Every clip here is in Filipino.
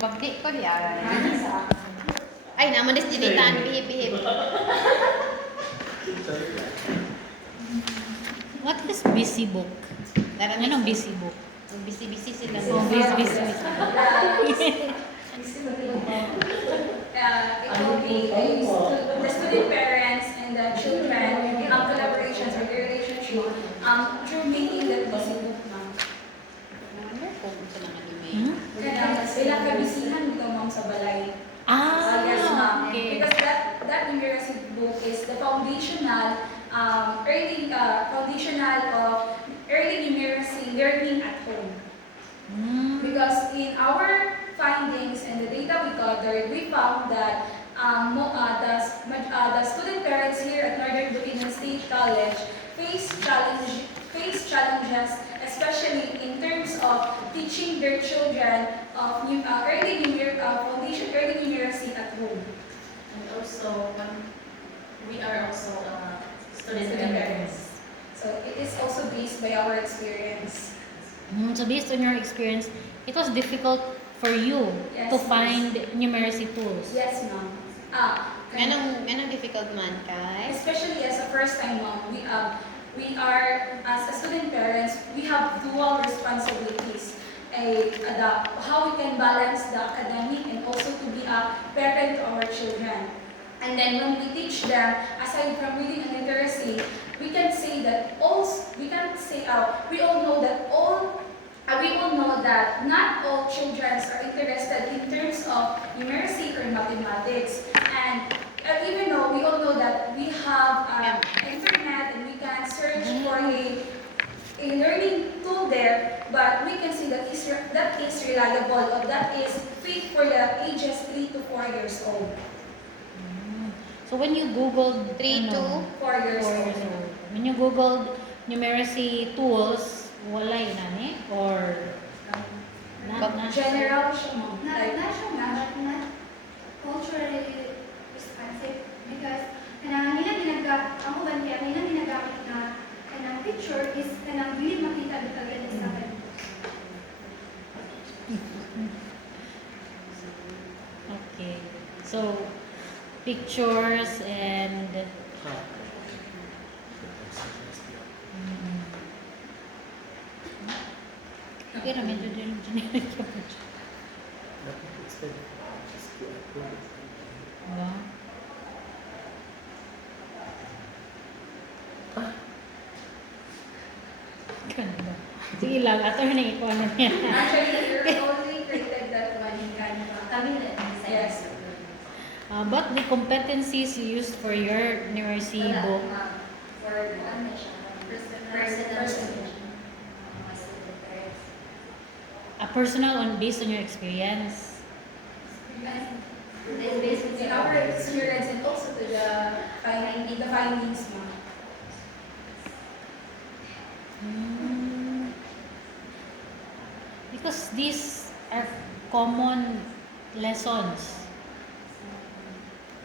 Babdi ko diya. Ay, naman dis dinitaan, bihib-bihib. What is busy book? Anong busy book? Busy-busy sila. Oh, busy. It will be the student parents and the children collaborations or the relationship through making that possible, ma'am. Kaya sila kabisihan dito, ma'am, sa balay. Yes, ma'am. Okay. Because that numeracy book is the foundational of early numeracy learning at home. Because in our findings and the data we gathered, we found that the student parents here at Northern Bukidnon State College face challenges, especially in terms of teaching their children of early numeracy at home. And also, we are also student parents. So it is also based by our experience. So based on your experience, it was difficult for you Yes, to yes. find numeracy tools. Yes, ma'am. Anong difficult man kay? Especially as a first-time mom, we are, as a student parents, we have dual responsibilities. How we can balance the academic and also to be a parent to our children. And then when we teach them, aside from reading and literacy, we can say that we all know that not all children are interested in terms of numeracy or mathematics. And even though we all know that we have internet and we can search for a learning tool there, but we can see that is reliable or that is fit for the ages 3 to 4 years old. So when you googled 3 to 4 years old. when you googled numeracy tools, wala yun ani? Or not? General siya, ma'am. Not culturally responsive because kanang ang uban kaya nilang ginagamit na kanang picture is kanang dili makita bitag ganun sa akin. Okay. So pictures and okay na medyo din generic yung picture. Wow. Ganda. Sige lang, ato na ikaw na niya. Actually, you're only created that one in Canva. Yes. But the competencies you used for your numeracy book, personal based on your experience. Based on our experience and also to the findings, ma'am. Because these are common lessons.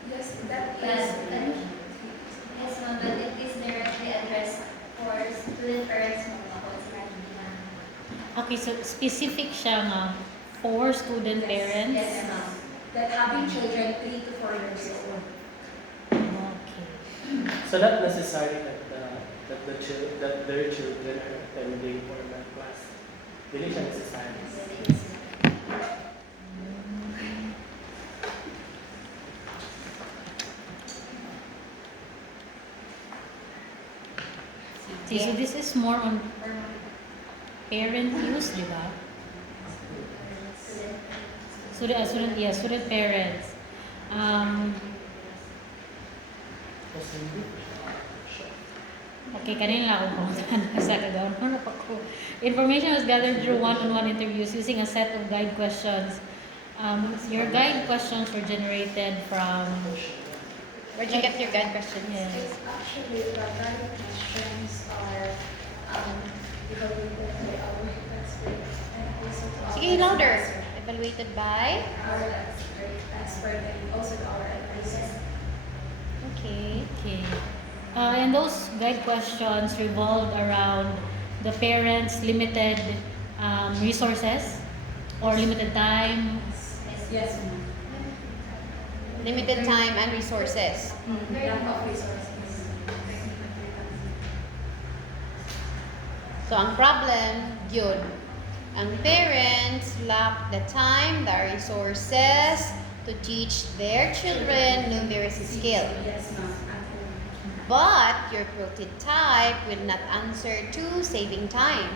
Yes, that Yes, is. yes, ma'am, but it is directly addressed for student parents mo ako sa kanila. Okay, so specific siya nga for student Yes, parents. yes, ma'am. That having children 3 to 4 years old. Okay. So not necessary that their children are attending formal class. Hindi siya necessary. See, so this is more on parent use, di ba? Student parents. Okay, kanina lang ako pumunta sa kagawin. Ano pa ko? Information was gathered through one-on-one interviews using a set of guide questions. Your guide questions were generated from... Where'd you get your guide questions? Yes. It's actually the guide questions are evaluated by our experts and also to Sige, louder. Evaluated by? our expert and also to our advisors. Okay. And those guide questions revolved around the parents' limited resources or limited time Yes, ma'am. Limited time and resources. Lack of resources. So, ang problem, yun. Ang parents lack the time, the resources to teach their children numeracy skill. Yes, ma'am. At home. But your prototype will not answer to saving time.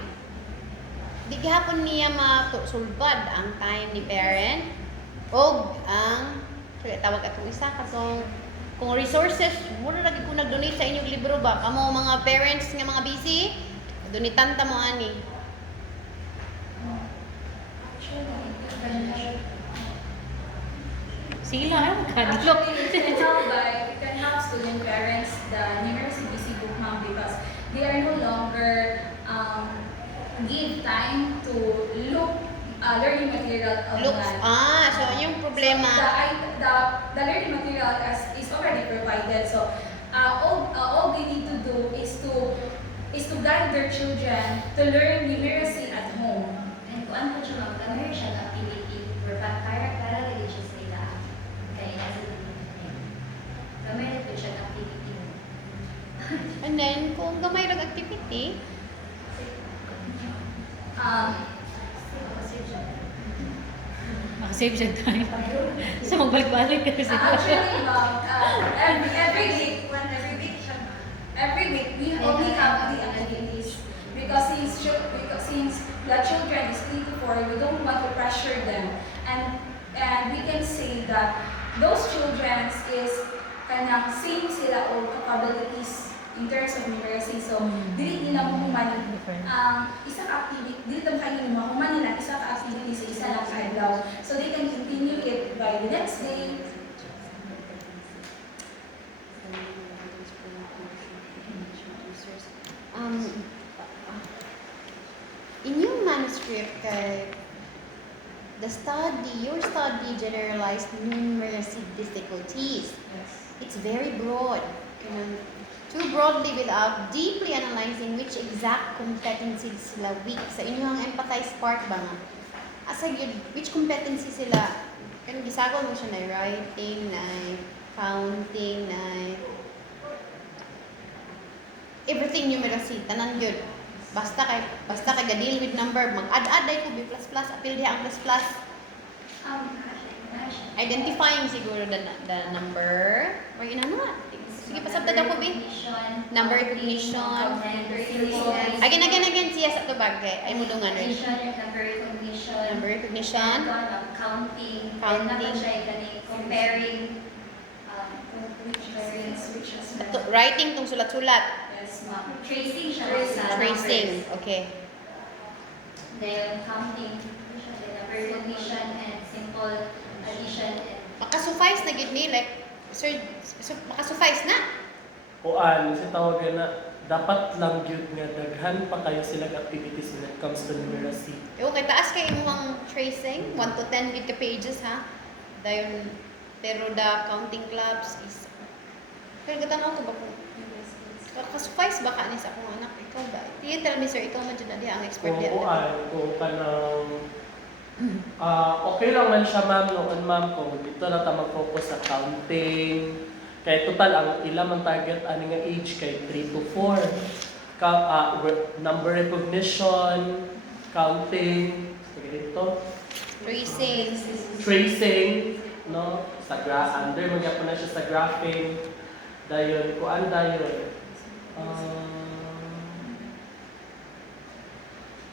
Di gihapon niya masulbad ang time ni parent o ang tawag atong isa katong kung resources muna lagi ko nag-donate sa inyong libro ba kamo mga parents nga mga busy donitan ta mo ani. Sige lang, ayaw Actually, magkadlok. we can help student parents the numeracy busy book, ma'am, because they are no longer give time to look learning material Looks online. so yung problema The learning material is already provided. So all they need to do is to guide their children to learn numeracy at home. And kung ano siya mag-camera siya ng activity, para dili siya sa ila. Kaya nasa camera po siya ng activity. and then kung gamay lang activity Makasave siya time. So, magbalik-balik ka kasi. Actually, ma'am, every week we only have the activities because since the children is 3 to 4, we don't want to pressure them, and we can say that those children is kanang same sila o capabilities in terms of numeracy. So dili nila mahuman isa ka activity, dili tam kayo mahuman nila isa ka activity sa isa lang ka adlaw, so they can continue it by the next day. in yung manuscript your study generalized numeracy difficulties. Yes. It's very broad. Too broadly without deeply analyzing which exact competencies sila weak. Sa inyong empathize part ba nga? Asa yun, which competencies sila, kanang gisagaw mo siya na writing, na counting, na everything numeracy, tanan yun. Basta kay ga-deal with number, mag-add-add ay ko, B++, appeal diha ang plus+. Identifying siguro the number, or inano. Sige, pasabtad ako, B. Number recognition. Again, siya sa tubag, ay mulungan rin. Number recognition. Counting. Counting. Comparing. Writing tong sulat-sulat. Yes, ma'am. Tracing siya. Tracing, okay. Then counting. Number recognition and simple addition and Makasuffice na gid ni, like, sir, makasuffice na. Kuan, si tawagan na, dapat lang yun nga daghan pa kayo silang activities when it comes to numeracy. Okay, taas kay imong tracing, 1 to 10 gid ka pages ha. Dayon, pero the counting clubs is, pero gatanaw ko ba kung kasuffice ba ka ni sa akong anak? Ikaw ba? You tell me, sir, ikaw man dyan na diha ang expert Kung diha. kuan, kung kanang okay lang man siya, ma'am, noon, ma'am, kung dito na ta mag-focus sa counting. Kaya total, ang ilang ang target, ano nga age, kay 3 to 4. Number recognition, counting, dito, tracing, no? Under, magyapon na siya sa graphing. Dayon, kuan dayon.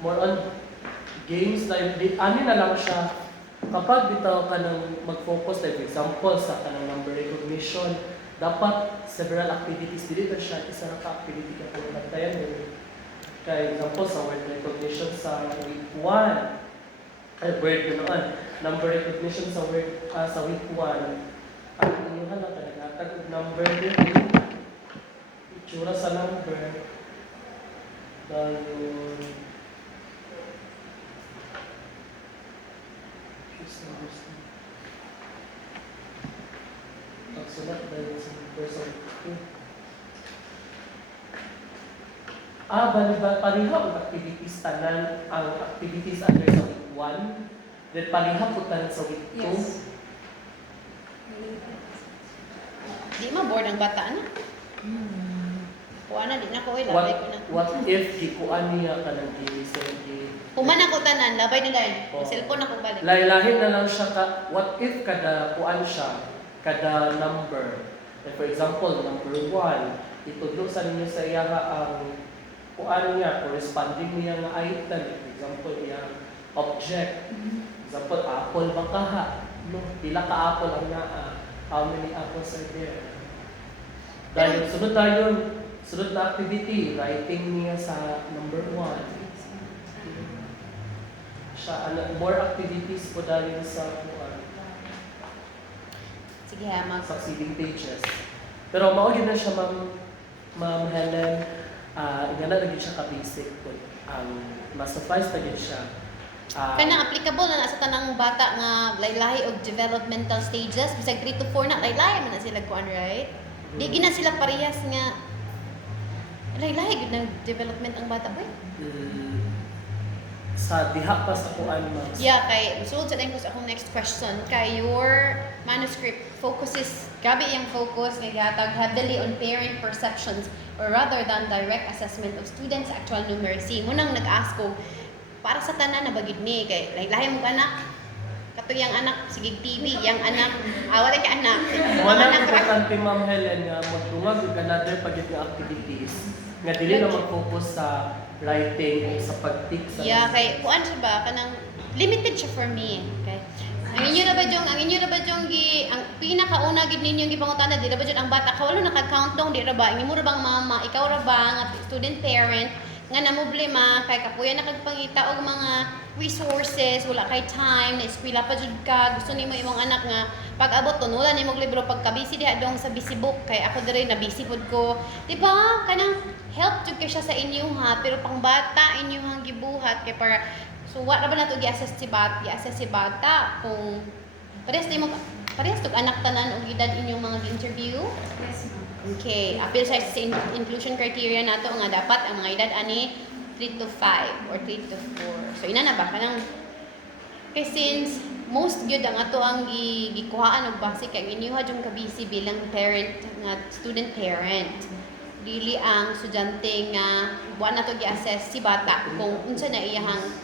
More on games like ano na lang siya kapag bitaw ka nang mag-focus like example sa kanang number recognition, dapat several activities dito siya isa na ka activity ka kung nagtayan din. Kay example sa word recognition sa week 1 ay word ganoon, number recognition sa word sa week 1 ang inyuhan na talaga number dito itsura sa number dayon pagsulat dahil sa person 2. Bali ba pariha ang activities tanan ang activities under sa week 1 Then palihaputan sa week 2. Yes. Di ma-board ang bata na. Kuha na, di na ko, labay ko na. What if gikuan niya ka ng gilisod? Human ako tanan, labay nila yun. Oh. Cellphone ako balik. Lahi-lahi na lang siya ka, what if kada kuan siya, kada number. Like for example, number 1, itudlo sa ninyo sa iya ang kuan niya, corresponding niya nga item. For example, iya object. Example, apple ba ka ha? No, pila ka apple ang naa? How many apples are there? Dahil sunod tayo, sunod na activity, writing niya sa number 1. Siya, more activities po dahil sa kuan. Sige ha, Succeeding pages. Pero maugin na siya, Ma'am Helen, nga na lagi siya ka-basic. Mas-suffice na gid siya. Kanang applicable na sa tanang bata nga lahi-lahi og developmental stages. Bisag 3 to 4 na, lahi-lahi man na sila kuan, right? Di gina sila parehas nga lahi-lahi gud ng development ang bata, boy. Sa diha pa sa kuan, Ma'am. Yeah, kay sulod sa ko sa akong next question, kay your manuscript focuses, grabe yung focus nga gatag heavily on parent perceptions or rather than direct assessment of students' actual numeracy. Munang nag-ask ko, para sa tanan na bagid ni kay lahi mo anak, kato yang anak sige TV, yang anak, wala ka anak. Wala Anak ra- importante, Ma'am Helen, nga magdungag og another pagit nga activities nga dili na mag-focus sa writing o sa pag-tick sa Yeah, kay kuan siya ba kanang limited siya for me. Okay. Ang inyo ra ba jong ang pinakauna gid ninyo gipangutana di ra ba jud ang bata kawalo naka-count down di ra ba? Imo ra bang mama, ikaw ra ba nga student parent nga namoblema kay kapuya na kagpangita og mga resources, wala kay time, na eskwela pa jud ka, gusto nimo imong anak nga pag-abot tunulan nimo og libro pagka busy diha dong sa busy book kay ako diri na busy pod ko. Di ba? Kanang help jud kay siya sa inyo ha, pero pang bata inyo hang gibuhat kay para so wa ra ba nato gi-assess si bata kung parehas tug anak tanan og edad inyong mga gi-interview. Yes, ma'am. Okay, appeal sa inclusion criteria nato nga dapat ang mga edad ani 3 to 5 or 3 to 4. So ina na ba kanang kay since most gyud ang ato ang gikuhaan og base kay inyuha jung kabisi bilang parent nga student parent. Dili ang estudyante nga wa nato gi-assess si bata kung unsa na iyahang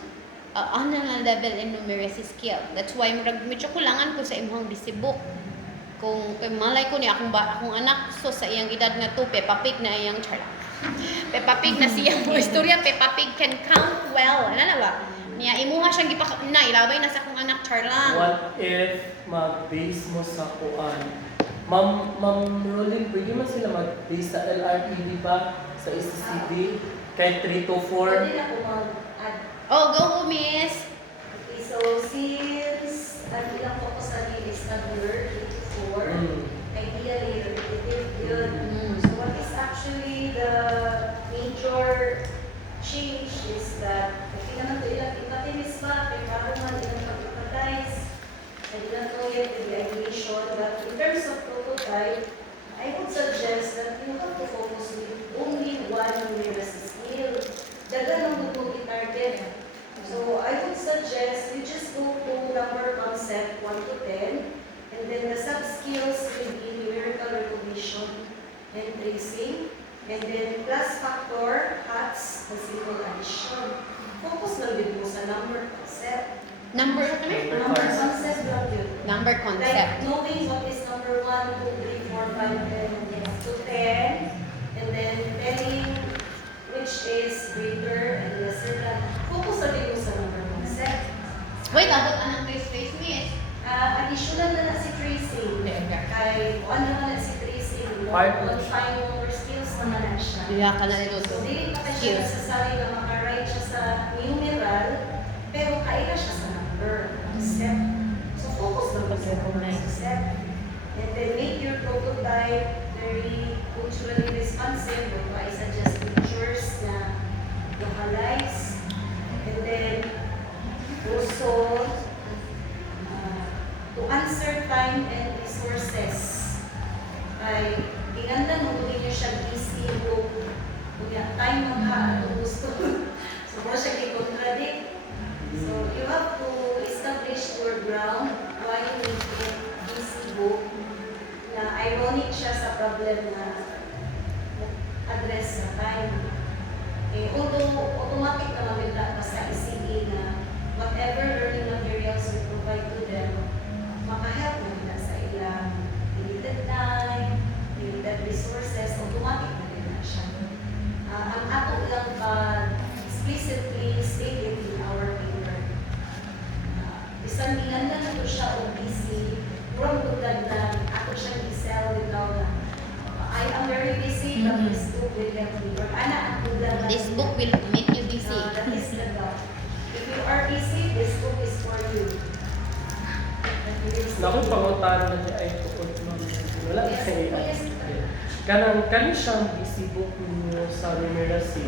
ano nga level in numeracy skill. That's why medyo kulangan ko sa imong busy book. Kung malay ko ni akong anak so sa iyang edad nga to Peppa Pig na iyang charla. Peppa Pig na siyang istorya, Peppa Pig can count well. Ano na ba? Niya imuha siyang ilabay na sa akong anak charla. What if mag-base mo sa kuan? Ma'am Rolling, pwede mo sila mag-base sa LRT, di ba? Sa SCCD? Kay 3 to 4? Pwede na po mag-add. Oh, go miss. Okay, so since ang ilang focus sa atin is tabular, 3 to 4, ideally repetitive yun. So what is actually the major change is that okay naman ito ilang ipatimis ba, pero bago man ilang pag-empathize, ilang to yet evaluation, but in terms of prototype, I would suggest that you have to focus with only one numeracy skill. Dagan ang butong i-target. So I would suggest you just go to number concept 1 to 10, and then the sub-skills will be numerical recognition and tracing, and then plus factor, hats, and simple addition. Focus lang din mo sa number concept. Number Number concept lang yun. Number concept. Like knowing what is number 1, 2, 3, 4, 5, 10, to 10, and then telling which is greater and lesser than. Focus lang din mo sa number concept. Wait, abot anong face miss. Additional na si tracing. Kay ano naman na si tracing. Part- Fine motor skills naman na siya. Diya ka na rin So, ito. dili pa ka siya Skills. nasasali na makaride siya sa numeral, pero kaya siya sa number, concept. So, focus lang ba sa number concept. And then make your prototype very culturally responsive. Or I suggest pictures na localize. And then, also, to answer time and resources. Ay, ginanda mo kung niyo siya busy kung time mo ka, gusto. So, mo siya i-contradict. So, you have to establish your ground, why you need to get busy book, na ironic siya sa problem na address sa time. Although automatic naman nila basta ECE na whatever learning materials we provide to them, makahelp na nila sa ilang limited time, limited resources, automatic na nila siya. Ang ato lang explicitly stated in our paper. Isang nilan lang ito siya o busy, murang bugad na ato siyang i-sell without na I am very busy, but this book will help me. Or ana ang bugad na This book will make you busy. that is the goal. If you are busy, this book is for you. Naku, pangutan na niya ay tukod mo. Wala Yes, kay yes. Kani siyang busy book ninyo sa numeracy.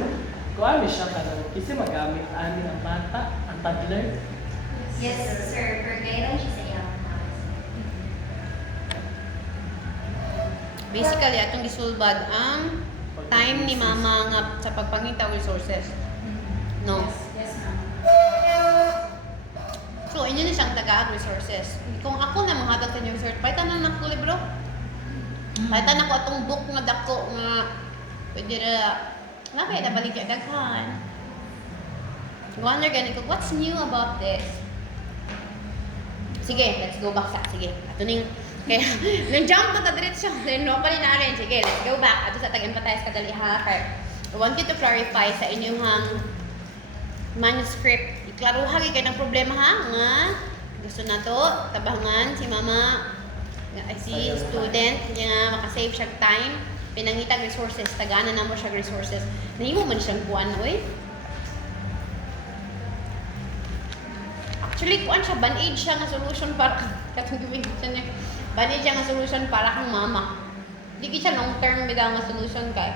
Kung ano siya kanang kasi magamit ani ang bata, ang toddler. Yes, sir. Per gaya lang siya sa iyang house. Basically, atong gisulbad ang time ni mama nga sa pagpangita og resources. No. Yes, ma'am. So, inyo na siyang tagaag resources. Kung ako na mahatag sa inyo resource, palitan na ako libro. Palitan ako atong book nga dako nga pwede na kaya nabalik yung daghan. Wonder gani ko, what's new about this? Sige, let's go back sa. Sige, ato ning kaya nung jump na diretso, then no pa rin na rin. Sige, let's go back. Ato sa tag-empathize kadali ha. Kaya I want you to clarify sa inyong manuscript. Iklaruha kay ng problema ha nga gusto na to tabangan si mama nga si student nga makasave siya time pinangitag resources tagana na mo siya resources nahimo man siyang kuan oy. Actually kuan siya band-aid siya nga solution para katong gawin siya niya band-aid siya nga solution para kang mama. Di siya long term bitaw nga solution kay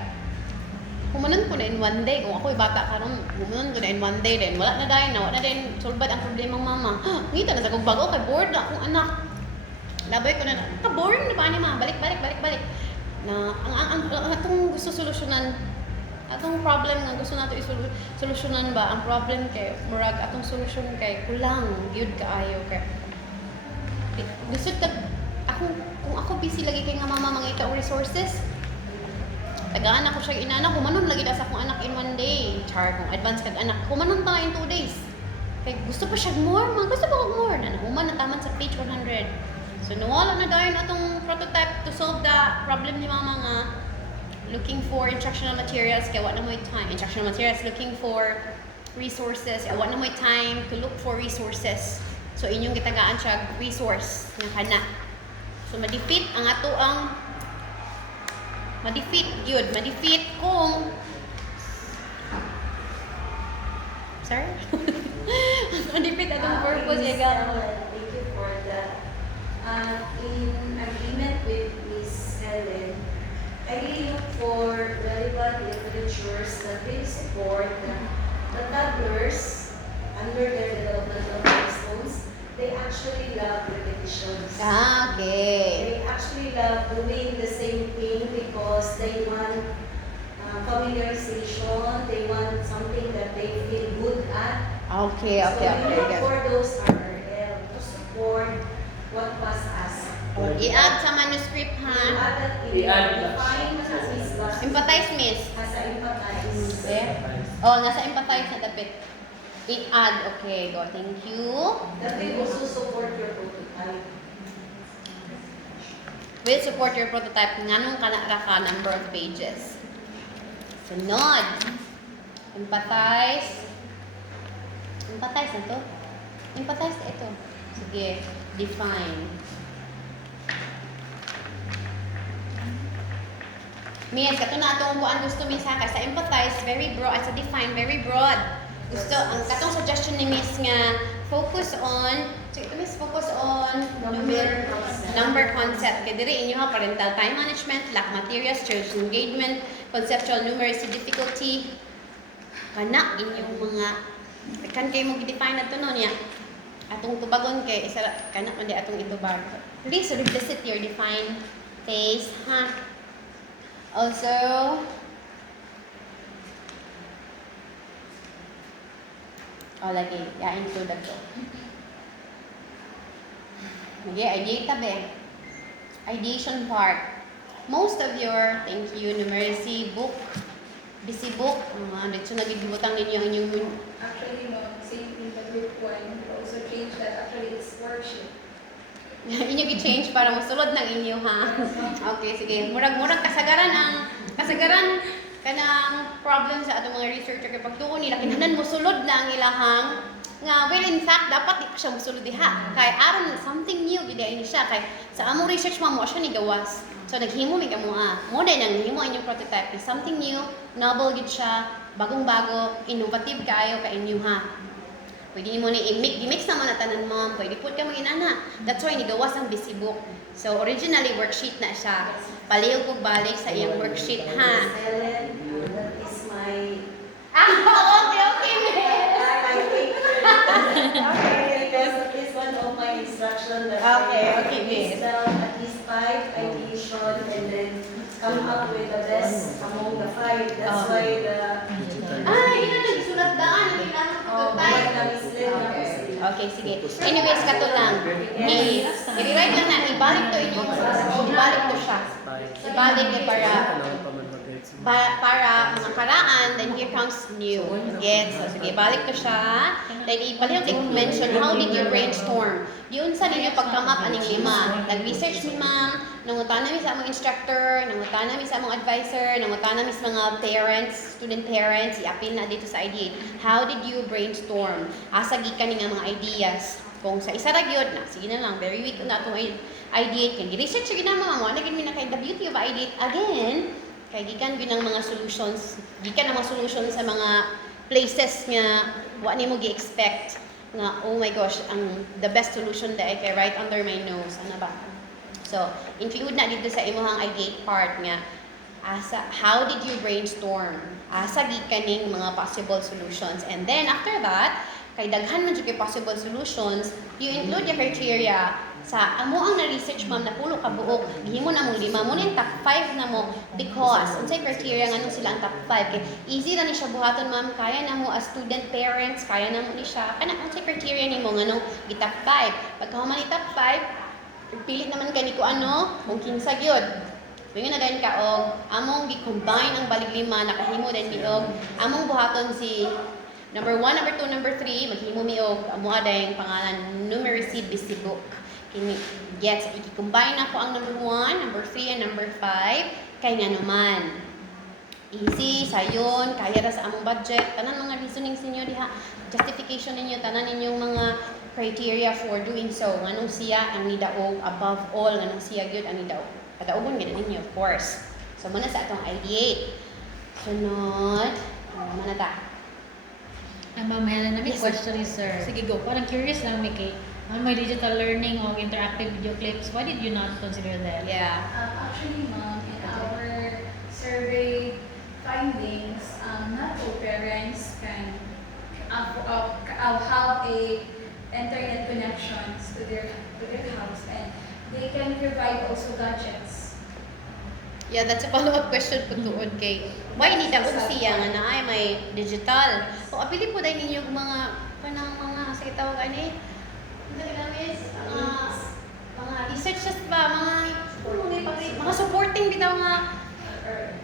kumanon ko na in one day. Kung ako'y bata karon, kumanon ko na in one day din. Wala na din sulbad ang problemang mama. Ngita na sa kong bago, kay bored na akong anak. Labay ko na, ka-boring na ba ni mama? Balik. Na, ang atong gusto solusyonan, atong problem nga gusto nato solusyonan ba? Ang problem kay, murag atong solusyon kay, kulang, yun kaayo kay. Gusto kung ako busy lagi kay nga mama mangita og resources, tagaan ako siya inana, kumanon lagi na sa akong anak in one day. Char, kung advance kag anak, kumanon pa in 2 days. Kaya gusto pa siya more, gusto pa kag more. Nahuman na taman sa page 100. So nawala na dahil atong prototype to solve the problem ni mama nga looking for instructional materials, kaya wala na mo time. Instructional materials, looking for resources, kaya wala na mo time to look for resources. So inyong gitagaan siya resource nga kana. So madefeat ang ato ang madefeat kung sorry madefeat atong purpose Miss ega Ellen, thank you for that. In agreement with Miss Ellen, I really look for relevant literatures that will support the toddlers under their developmental milestones. They actually love repetitions. okay They actually love doing the same thing because they want familiarization, they want something that they feel good at. okay So we look for those RRL to support what was asked. i-add sa manuscript ha I-add. Define as Miss was empathize miss as a empathize. nasa empathize na dapit i-add okay go thank you That will also support your prototype. will support your prototype nganong kana ka number of pages. Sunod. Empathize na to. Empathize na ito. Sige, define. Miss, kato na atong kuan gusto Miss ha kay sa empathize very broad, sa define very broad. Gusto ang katong suggestion ni Miss nga focus on number concept. Kaya diri inyo ha, parental time management, lack materials, church engagement, conceptual numeracy difficulty. Kana inyong mga kan kay mo gi-define na to no niya. Atong tubagon kay isa kana man di atong itubag. Please revisit your define phase ha. Also lagi, ya include to. Okay, ideate tabi. Ideation part. Most of your, thank you, numeracy book, busy book, dito na gibutang ninyo ang inyong Actually, no, same in the group 1, we also change that actually it's worksheet. inyo gi-change para masulod ng inyo ha. Okay, sige. Murag kasagaran kanang problem sa atong mga researcher kay pagtuon nila kinahanglan mosulod na ang ilahang nga well in fact dapat di pa siya mosulod diha kay aron something new gid ini siya kay sa among research mo siya ni gawas. So naghimo mi kamo mo din ang himo inyong prototype is something new, novel gid siya, bagong-bago, innovative kaayo ka inyo ha. Pwede mo ni i-mix naman na tanan mo. Pwede po ka mag-inana. That's why nigawas ang busy book. So originally worksheet na siya. Paliw ko balik sa iyang worksheet ha. Ellen, that is my Okay, miss. I take okay, because it's one of my instructions that Okay, list miss. down at least 5 ideation and then come up with the best among the 5. That's why the Yun na nagsulat daan. Ang kailangan ko buhay tayo. na mislead na po sila. Okay, sige. Anyways, kato lang. I-rewrite lang na. Ibalik to inyong, ibalik to siya. Ibalik eh para mga karaan, then here comes new. Yes, so sige, balik ko siya. Then ipaliw kay mention, how did you brainstorm? Yun sa ninyo pag-come up aning 5. Nag-research mi ma'am, nangutana mi sa among instructor, nangutana mi sa among advisor, nangutana mi sa mga parents, student parents, i-appeal na dito sa idea. How did you brainstorm? Asa gikan nga mga ideas? Kung sa isa ra gyud na, sige na lang, very weak na itong ideate kay research gyud na mga mo, nagin mi na kay the beauty of ideate again. Kay gikan gyud ang mga solutions, gikan ang mga solutions sa mga places nga wa nimo gi-expect nga oh my gosh, ang the best solution that I can right under my nose, ano ba? So, include na dito sa imong ideate part nga how did you brainstorm? Asa gikaning mga possible solutions. And then after that, kay daghan man jud kay possible solutions, you include your criteria sa amo ang na-research ma'am na pulo ka buok, gihimo na mong 5 mo ning top 5 na mo because unsay criteria nganong sila ang top 5 kay easy ra ni siya buhaton ma'am, kaya na mo as student parents, kaya na mo ni siya kana unsay criteria nimo nganong gi-top 5 pagka man ni top 5 pilit naman kay niko kung kinsa gyud. Ngayon na din ka og among gi-combine ang balig 5 nakahimo din mi og among buhaton si number 1, number 2, number 3 maghimo mi og amo adayng pangalan numeracy busy book. Kini gets i-combine na ko ang number 1, number 3 and number 5 kay nga naman easy sayon kaya ra sa among budget tanan mga reasonings ninyo diha justification ninyo tanan ninyong mga criteria for doing so nganong siya ang nidaog above all nganong siya gyud ang nidaog kadaugon gid ninyo of course so muna sa atong ideate sunod mana ta Ma'am Helen, may Yes, question is, sir. Sige, go. Parang curious lang, Mickey. On my digital learning o interactive video clips, why did you not consider that? yeah Actually, ma'am, in our survey findings, not all parents can have a internet connections to their house, and they can provide also gadgets. Yeah, that's a follow-up question po tuod kay why ni daog siya nga naay may digital. O apili po dahil ninyo mga kanang mga sa tawag ani. Mga researchers ba mga supporting bitaw nga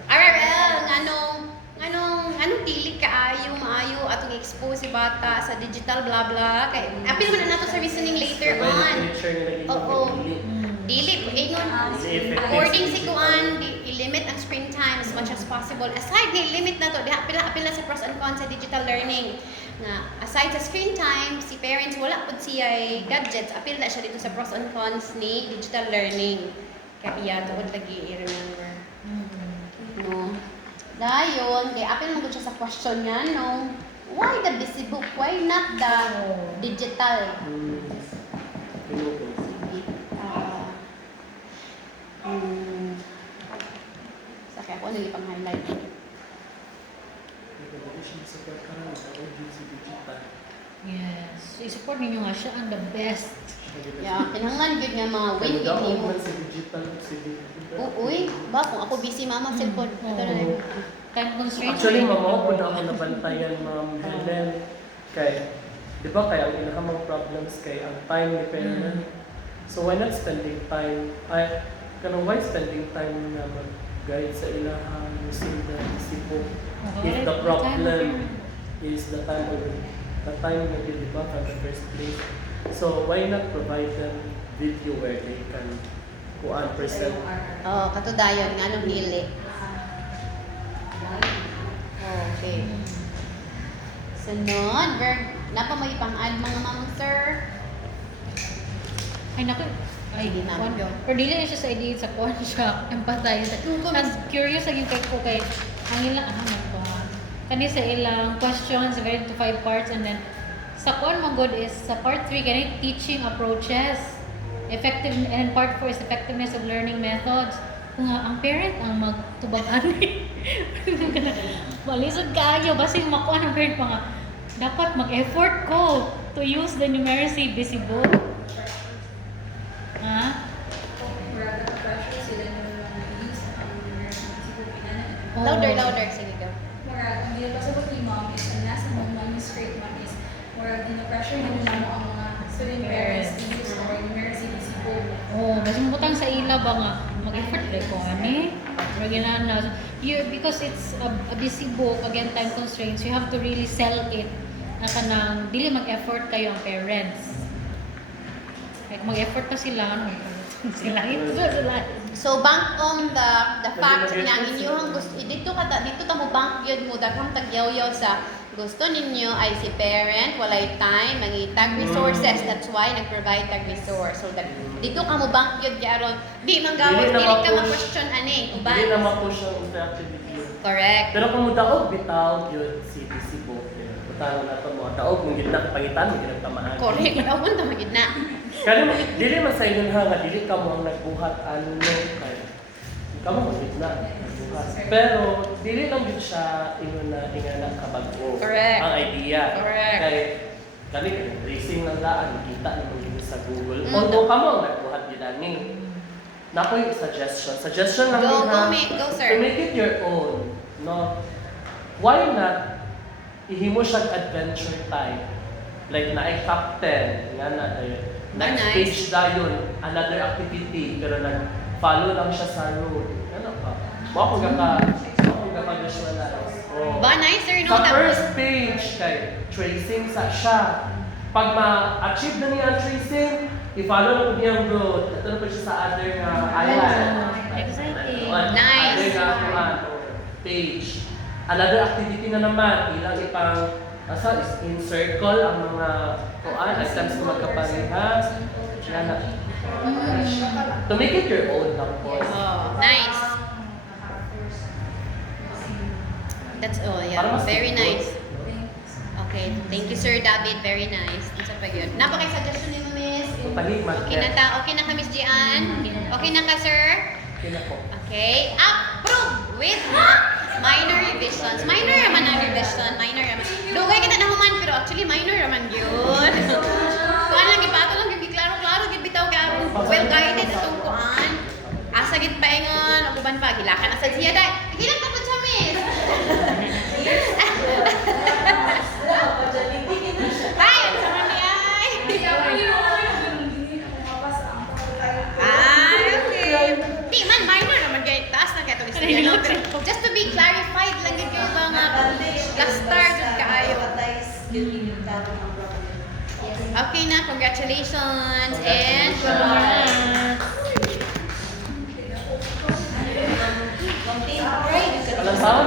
RRL nganong dili kaayo maayo atong expose si bata sa digital blah blah kay apil man na nato sa reasoning later on. Oo. Dili ingon according si kuan i-limit ang screen time as much as possible. Aside nga limit na to diha apil na sa pros and cons sa digital learning. Nga aside sa screen time, si parents wala pud siya gadgets, apil na siya dito sa pros and cons ni digital learning. Kaya tuod lagi i-remember. No. Dayon, kay apil mo siya sa question niya, no. Why the busy book? Why not the digital? Sa kaya ako nalipang highlight. Yes. So, i-support ninyo nga siya ang the best. Yeah, kinahanglan gyud nga mga win mo. Uy, ba kung ako busy mama cellphone. Ito na lang. Time constraints. Actually, mama ko na ako nabantayan, Ma'am Helen. Kay, di ba kaya ang inahamang problems kay ang time ni parent. So why not spending time, why spending time na mag-guide sa ilahan using the book? If the problem is the time na di ba from the first place. So why not provide them video where they can present? Oh, katudayon nga nung hili. Okay. Sunod, napa mo ipang-add mga ma'am sir? Ay, naku. Ay, Sige, ma'am. kuwan. Pero dili na siya sa edit sa kuwan siya. Empathize. Curious lagi kay ko kay ang ilang kani sa ilang questions divided into 5 parts, and then sa kuwan mo good is sa part 3 kani teaching approaches, effective, and part 4 is effectiveness of learning methods. Kung nga ang parent ang magtubag-an malisod kaayo basi makuha ng parent pa nga dapat mag-effort ko to use the numeracy visible. Ha? Murag naka-pressure sila na use ang numeracy visible pinana. Oh. Louder, sige go. Murag, ang ginapasabot ni mom is, ang nasa mong manuscript man is, murag, gina-pressure nila mo ang mga student parents to use our numeracy visible. Oh, basta mabutang sa ila ba nga mag-effort like ko ani? Magina because it's a busy book, again time constraints, you have to really sell it na kanang dili mag-effort kayo ang parents. Like mag-effort pa sila ano sila ito sila. So bank on the fact nga ang inyong gusto dito ta mo bank yun mo daghang tagyaw-yaw sa gusto ninyo ay si parent walay time mangitag resources, that's why nag-provide tag resource. So dito ka mo bank yun kay aron di man gawon dili ka ma-question ani uban. Hindi na ma-push ang interactive video. Correct. Pero kung daog bitaw yun si book, butaw na to mo daog mong gitna pangitan mo ginagtamaan. Correct. Daw ta magid na. Kaya dili man sa inyo nga dili ka mo ang nagbuhat ano kay kamo mo gitna nagbuhat. Pero dili lang gid siya ingon na ingana kabag-o Correct. ang idea. Correct. Kay kani racing ng daan kita naman yun sa Google. Mm. Although kamo ang nagbuhat gid ani. Nakoy suggestion lang Go, ni go, to sir. make it your own, no? Why not ihimo siya adventure type? Like na ay captain, nga na dayon. Next nice. page dayon, another activity, pero nag-follow lang siya sa road. Ano pa? Mo kung visualize. Oh. Ba nicer no Sa tapos first page, kay tracing sa siya. Pag ma-achieve na niya ang tracing, i-follow na po niya ang road. Ito na po siya sa other island. Exciting. Nice. Other page. Another activity na naman, ilang ipang is in circle ang mga items na magkaparehas. Yan na. To make it your own tapos. Oh, nice. That's all, Para yeah. mas Very simple. nice. Okay, thank you Sir David, very nice. Isa pa yun. Napakay suggestion ni mo, Miss. Paligmat. Okay na ta, okay na ka Miss Gian? Okay na ka Sir? Kina po. Okay, approve with minor revisions. Minor naman ang revision, minor naman. Dugay kita na human, pero actually minor naman yun. Kuan lang, ipato lang, yung klaro-klaro, bitaw ka, well guided itong kuan. Asa gid paingon, ang uban pa, gilakan na sa siya dahil. Gilang ka po siya, Miss. Ay, ano sa mami ay? Ah, okay. Di man, minor naman kayo. Taas na kayo itong istorya. No? Pero just to be clarified lang yun kayo mga last star dun kaayo. Okay na, congratulations and good luck. Alam sa